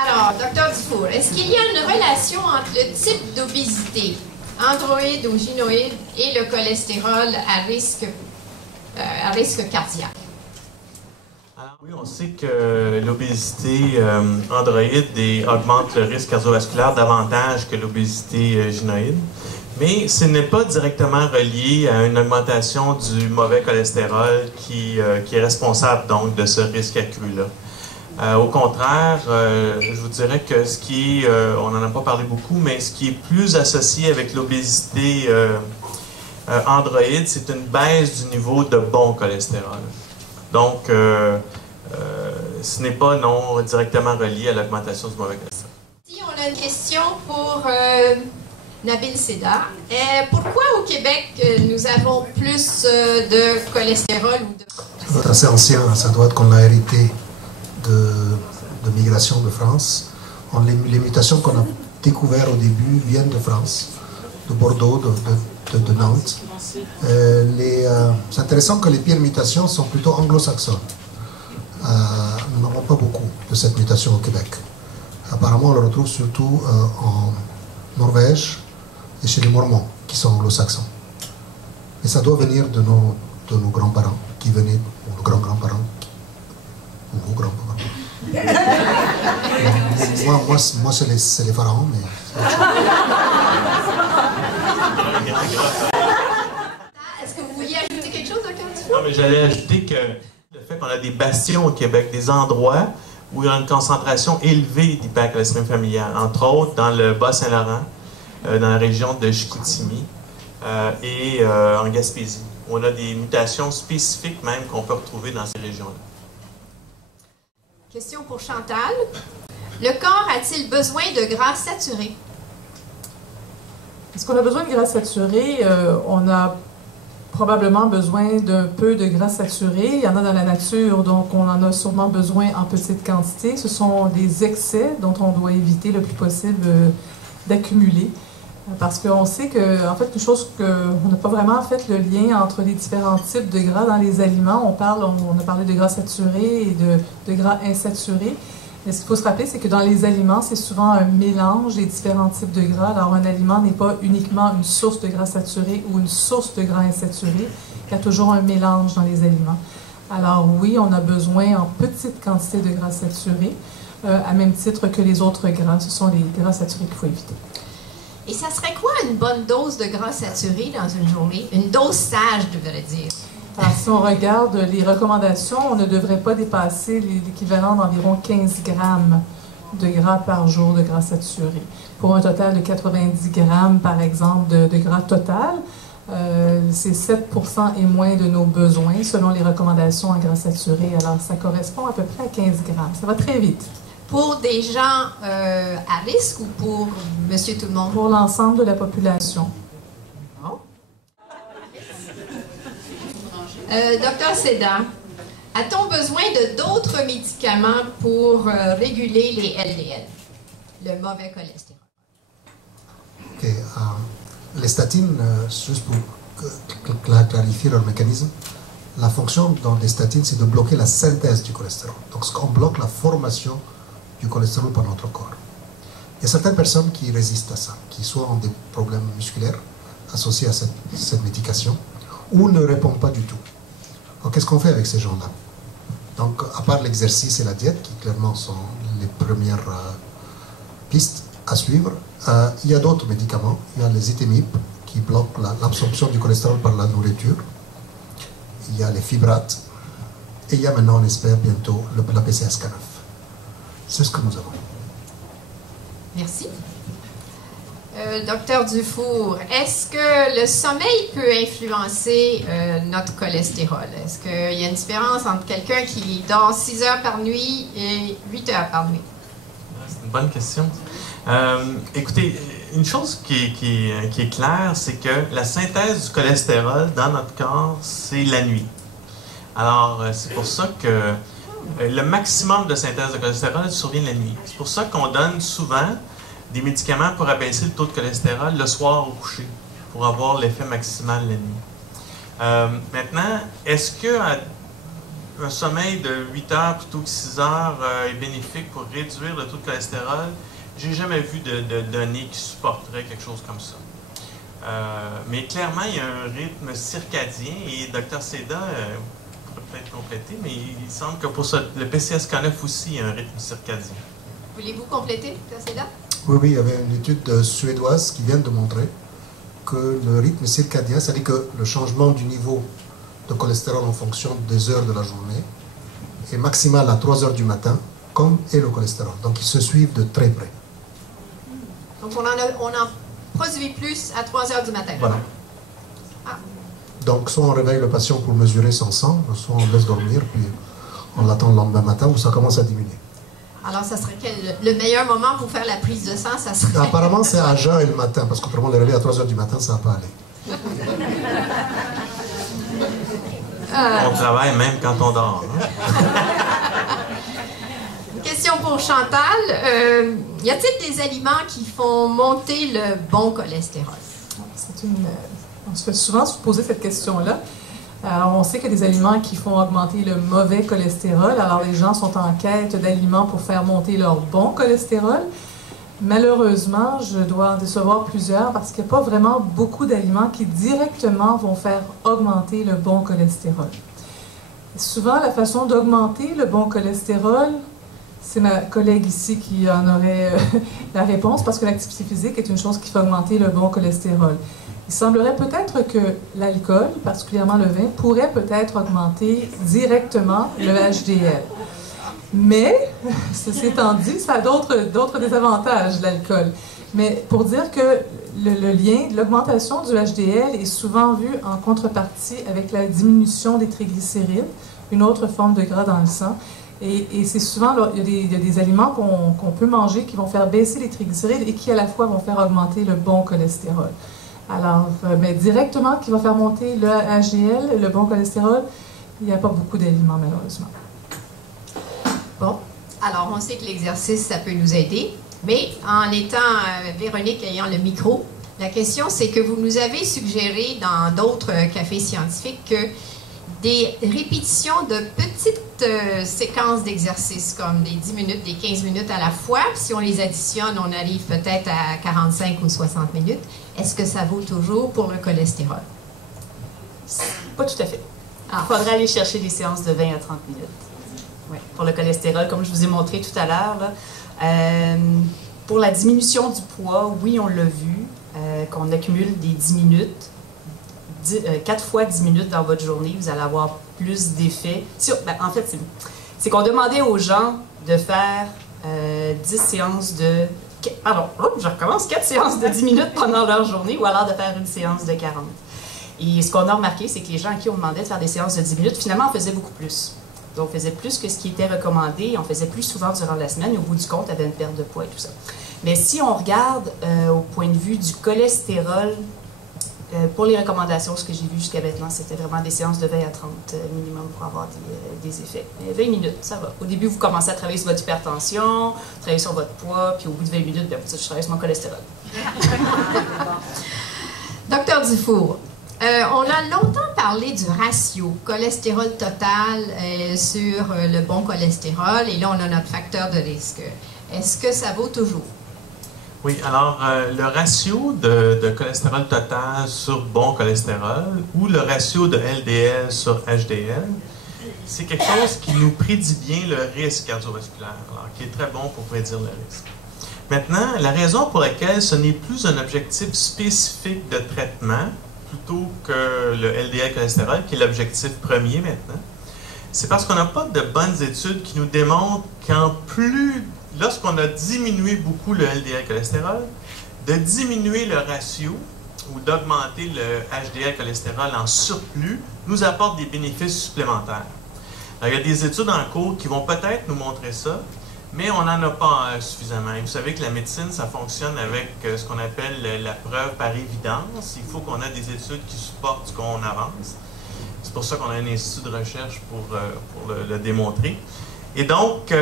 Alors, Dr Dufour, est-ce qu'il y a une relation entre le type d'obésité, androïde ou gynoïde, et le cholestérol à risque cardiaque? Alors, oui, on sait que l'obésité androïde augmente le risque cardiovasculaire davantage que l'obésité gynoïde, mais ce n'est pas directement relié à une augmentation du mauvais cholestérol qui est responsable donc de ce risque accru-là. Au contraire, je vous dirais que ce qui est, on n'en a pas parlé beaucoup, mais ce qui est plus associé avec l'obésité androïde, c'est une baisse du niveau de bon cholestérol. Donc, ce n'est pas non directement relié à l'augmentation du mauvais cholestérol. Si on a une question pour Nabil Seda, pourquoi au Québec nous avons plus de cholestérol ou de... Ça doit être assez ancien, ça doit être qu'on a hérité de migration de France. Les mutations qu'on a découvertes au début viennent de France, de Bordeaux, de Nantes. C'est intéressant que les pires mutations sont plutôt anglo-saxonnes. Nous n'avons pas beaucoup de cette mutation au Québec. Apparemment, on le retrouve surtout en Norvège et chez les Mormons, qui sont anglo-saxons. Mais ça doit venir de nos grands-parents, qui venaient, ou nos grands-grands-parents, ou vos grands-parents. moi c'est les pharaons, mais... Est-ce que vous vouliez ajouter quelque chose, Dr Dufour? Non, mais j'allais ajouter que le fait qu'on a des bastions au Québec, des endroits où il y a une concentration élevée d'hypercholestérolémie familiale, entre autres dans le Bas-Saint-Laurent, dans la région de Chicoutimi et en Gaspésie. On a des mutations spécifiques même qu'on peut retrouver dans ces régions-là. Question pour Chantal. Le corps a-t-il besoin de gras saturés? Est-ce qu'on a besoin de gras saturés? On a probablement besoin d'un peu de gras saturés. Il y en a dans la nature, donc on en a sûrement besoin en petite quantité. Ce sont des excès dont on doit éviter le plus possible d'accumuler. Parce qu'on sait que, en fait, une chose qu'on n'a pas vraiment fait le lien entre les différents types de gras dans les aliments. On a parlé de gras saturés et de gras insaturés. Mais ce qu'il faut se rappeler, c'est que dans les aliments, c'est souvent un mélange des différents types de gras. Alors, un aliment n'est pas uniquement une source de gras saturés ou une source de gras insaturés. Il y a toujours un mélange dans les aliments. Alors, oui, on a besoin en petite quantité de gras saturés, à même titre que les autres gras. Ce sont les gras saturés qu'il faut éviter. Et ça serait quoi une bonne dose de gras saturé dans une journée? Une dose sage, je devrais dire. Alors, si on regarde les recommandations, on ne devrait pas dépasser l'équivalent d'environ 15 grammes de gras par jour de gras saturé. Pour un total de 90 grammes, par exemple, de gras total, c'est 7% et moins de nos besoins selon les recommandations en gras saturé. Alors, ça correspond à peu près à 15 grammes. Ça va très vite. Pour des gens à risque ou pour monsieur tout le monde? Pour l'ensemble de la population. Docteur Seda, a-t-on besoin de d'autres médicaments pour réguler les LDL, le mauvais cholestérol? Okay, les statines, juste pour clarifier leur mécanisme, la fonction dans les statines, c'est de bloquer la synthèse du cholestérol. Donc, on bloque la formation du cholestérol par notre corps. Il y a certaines personnes qui résistent à ça, qui soit ont des problèmes musculaires associés à cette médication, ou ne répondent pas du tout. Alors, qu'est-ce qu'on fait avec ces gens-là? Donc, à part l'exercice et la diète, qui clairement sont les premières pistes à suivre, il y a d'autres médicaments. Il y a les ITMIP, qui bloquent l'absorption du cholestérol par la nourriture. Il y a les fibrates. Et il y a maintenant, on espère bientôt, la PCSK9. C'est ce que nous avons. Merci. Docteur Dufour, est-ce que le sommeil peut influencer notre cholestérol? Est-ce qu'il y a une différence entre quelqu'un qui dort 6 heures par nuit et 8 heures par nuit? C'est une bonne question. Écoutez, une chose qui est claire, c'est que la synthèse du cholestérol dans notre corps, c'est la nuit. Alors, c'est pour ça que le maximum de synthèse de cholestérol survient la nuit. C'est pour ça qu'on donne souvent des médicaments pour abaisser le taux de cholestérol le soir au coucher, pour avoir l'effet maximal la nuit. Maintenant, est-ce que un sommeil de 8 heures plutôt que 6 heures est bénéfique pour réduire le taux de cholestérol, j'ai jamais vu de données qui supporteraient quelque chose comme ça. Mais clairement, il y a un rythme circadien et Dr. Seda pourrait peut-être compléter, mais il semble que pour ça, le PCSK9 aussi, il y a un rythme circadien. Voulez-vous compléter, Dr. Seda? Oui, oui, il y avait une étude suédoise qui vient de montrer que le rythme circadien, c'est-à-dire que le changement du niveau de cholestérol en fonction des heures de la journée est maximal à 3 heures du matin, comme est le cholestérol. Donc ils se suivent de très près. Donc on en produit plus à 3 heures du matin. Voilà. Ah. Donc soit on réveille le patient pour mesurer son sang, soit on le laisse dormir, puis on l'attend le lendemain matin où ça commence à diminuer. Alors, ça serait le meilleur moment pour faire la prise de sang, ça serait... Apparemment, c'est à jeun et le matin, parce qu'autrement, les relais à 3 heures du matin, ça ne va pas aller. On travaille même quand on dort. Une question pour Chantal. Y a-t-il des aliments qui font monter le bon cholestérol? On se fait souvent se poser cette question-là. Alors, on sait qu'il y a des aliments qui font augmenter le mauvais cholestérol. Alors, les gens sont en quête d'aliments pour faire monter leur bon cholestérol. Malheureusement, je dois en décevoir plusieurs parce qu'il n'y a pas vraiment beaucoup d'aliments qui directement vont faire augmenter le bon cholestérol. Et souvent, la façon d'augmenter le bon cholestérol, c'est ma collègue ici qui en aurait la réponse parce que l'activité physique est une chose qui fait augmenter le bon cholestérol. Il semblerait peut-être que l'alcool, particulièrement le vin, pourrait peut-être augmenter directement le HDL. Mais, ceci étant dit, ça a d'autres désavantages, l'alcool. Mais pour dire que le lien, l'augmentation du HDL est souvent vu en contrepartie avec la diminution des triglycérides, une autre forme de gras dans le sang. Et c'est souvent, il y a des aliments qu'on peut manger qui vont faire baisser les triglycérides et qui à la fois vont faire augmenter le bon cholestérol. Alors, mais directement, qui va faire monter le HDL, le bon cholestérol, il n'y a pas beaucoup d'aliments, malheureusement. Bon, alors on sait que l'exercice, ça peut nous aider, mais en étant Véronique ayant le micro, la question, c'est que vous nous avez suggéré dans d'autres cafés scientifiques que des répétitions de petites séquences d'exercices, comme des 10 minutes, des 15 minutes à la fois. Si on les additionne, on arrive peut-être à 45 ou 60 minutes. Est-ce que ça vaut toujours pour le cholestérol? Pas tout à fait. Il faudrait aller chercher des séances de 20 à 30 minutes. Ouais, pour le cholestérol, comme je vous ai montré tout à l'heure. Pour la diminution du poids, oui, on l'a vu, qu'on accumule des 10 minutes. 4 fois 10 minutes dans votre journée, vous allez avoir plus d'effets. En fait, c'est qu'on demandait aux gens de faire 10 séances de... Pardon, je recommence, 4 séances de 10 minutes pendant leur journée ou alors de faire une séance de 40. Et ce qu'on a remarqué, c'est que les gens à qui on demandait de faire des séances de 10 minutes, finalement, en faisaient beaucoup plus. Donc, on faisait plus que ce qui était recommandé, on faisait plus souvent durant la semaine, et au bout du compte, il y avait une perte de poids et tout ça. Mais si on regarde au point de vue du cholestérol, pour les recommandations, ce que j'ai vu jusqu'à maintenant, c'était vraiment des séances de 20 à 30 minimum pour avoir des effets. Mais 20 minutes, ça va. Au début, vous commencez à travailler sur votre hypertension, travailler sur votre poids, puis au bout de 20 minutes, bien, vous dites, je travaille sur mon cholestérol. Docteur Dufour, on a longtemps parlé du ratio cholestérol total sur le bon cholestérol, et là, on a notre facteur de risque. Est-ce que ça vaut toujours? Oui, alors le ratio de cholestérol total sur bon cholestérol ou le ratio de LDL sur HDL, c'est quelque chose qui nous prédit bien le risque cardiovasculaire, alors qui est très bon pour prédire le risque. Maintenant, la raison pour laquelle ce n'est plus un objectif spécifique de traitement plutôt que le LDL cholestérol, qui est l'objectif premier maintenant, c'est parce qu'on n'a pas de bonnes études qui nous démontrent lorsqu'on a diminué beaucoup le LDL cholestérol, de diminuer le ratio ou d'augmenter le HDL cholestérol en surplus nous apporte des bénéfices supplémentaires. Alors, il y a des études en cours qui vont peut-être nous montrer ça, mais on n'en a pas suffisamment. Et vous savez que la médecine, ça fonctionne avec ce qu'on appelle la preuve par évidence. Il faut qu'on ait des études qui supportent ce qu'on avance. C'est pour ça qu'on a un institut de recherche pour le démontrer. Et donc,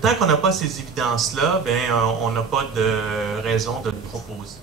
tant qu'on n'a pas ces évidences-là, on n'a pas de raison de le proposer.